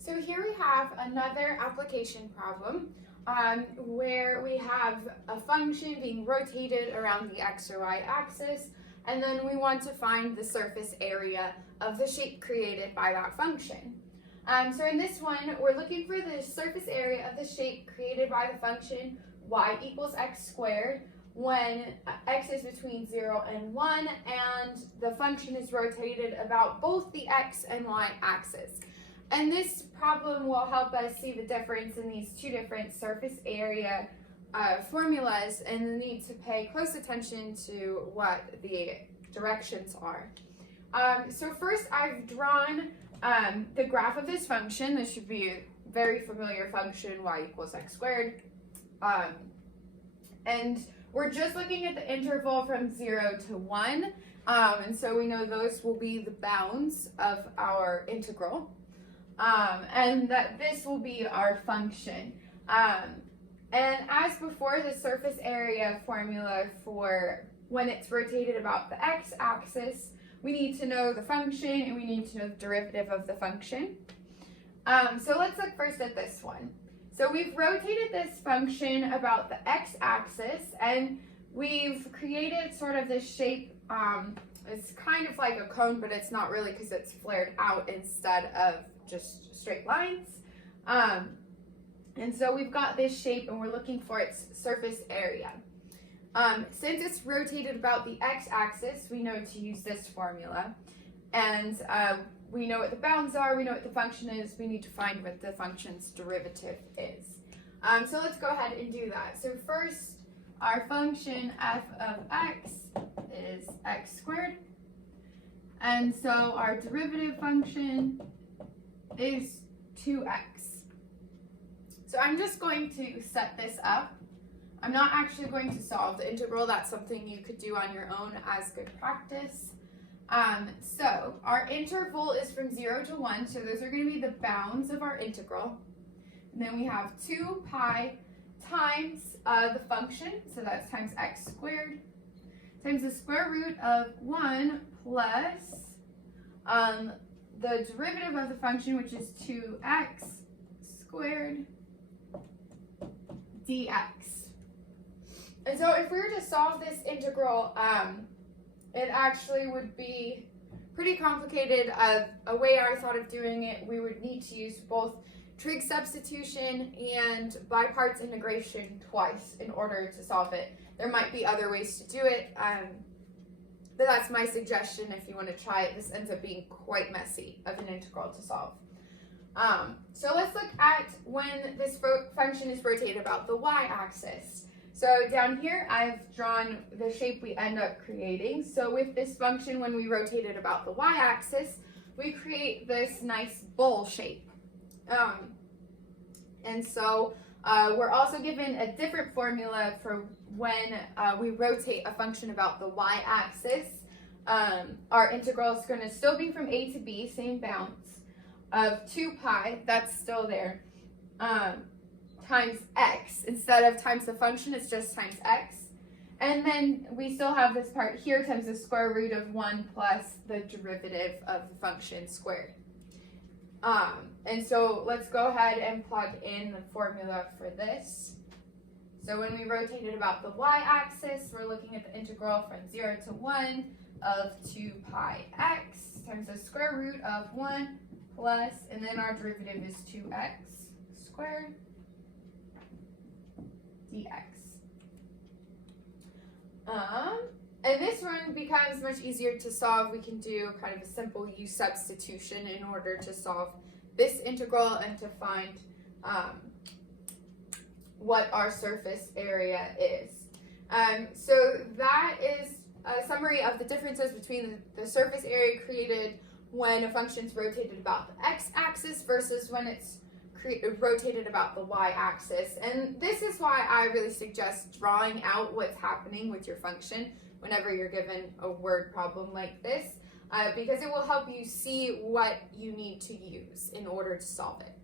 So here we have another application problem where we have a function being rotated around the x or y axis, and then we want to find the surface area of the shape created by that function. So in this one, we're looking for the surface area of the shape created by the function y equals x squared when x is between 0 and 1 and the function is rotated about both the x and y axis. And this problem will help us see the difference in these two different surface area formulas and the need to pay close attention to what the directions are. So first I've drawn the graph of this function. This should be a very familiar function, y equals x squared. And we're just looking at the interval from 0 to 1. And so we know those will be the bounds of our integral. And that this will be our function. And as before, the surface area formula for when it's rotated about the x-axis, we need to know the function and we need to know the derivative of the function. So let's look first at this one. So we've rotated this function about the x-axis and we've created sort of this shape. It's kind of like a cone, but it's not really because it's flared out instead of just straight lines. And so we've got this shape and we're looking for its surface area. Since it's rotated about the x-axis, we know to use this formula. And we know what the bounds are, we know what the function is, we need to find what the function's derivative is. So let's go ahead and do that. So first, our function f of x is x squared. And so our derivative function is 2x. So I'm just going to set this up. I'm not actually going to solve the integral. That's something you could do on your own as good practice. So our interval is from 0 to 1, so those are going to be the bounds of our integral. And then we have 2 pi times the function, so that's times x squared, times the square root of 1 plus the derivative of the function, which is 2x squared dx. And so if we were to solve this integral, it actually would be pretty complicated. A way I thought of doing it, we would need to use both trig substitution and by parts integration twice in order to solve it. There might be other ways to do it, but that's my suggestion if you want to try it. This ends up being quite messy of an integral to solve. So let's look at when this function is rotated about the y-axis. So down here, I've drawn the shape we end up creating. So with this function, when we rotate it about the y-axis, we create this nice bowl shape. And so we're also given a different formula for when we rotate a function about the y-axis. Our integral is going to still be from a to b, same bounds, of 2 pi, that's still there, times x. Instead of times the function, it's just times x. And then we still have this part here times the square root of 1 plus the derivative of the function squared. And so let's go ahead and plug in the formula for this. So when we rotate it about the y-axis, we're looking at the integral from 0 to 1 of 2 pi x times the square root of 1 plus, and then our derivative is 2x squared dx. And this one becomes much easier to solve. We can do kind of a simple u substitution in order to solve this integral and to find what our surface area is. So that is a summary of the differences between the surface area created when a function is rotated about the x-axis versus when it's rotated about the y-axis. And this is why I really suggest drawing out what's happening with your function whenever you're given a word problem like this, because it will help you see what you need to use in order to solve it.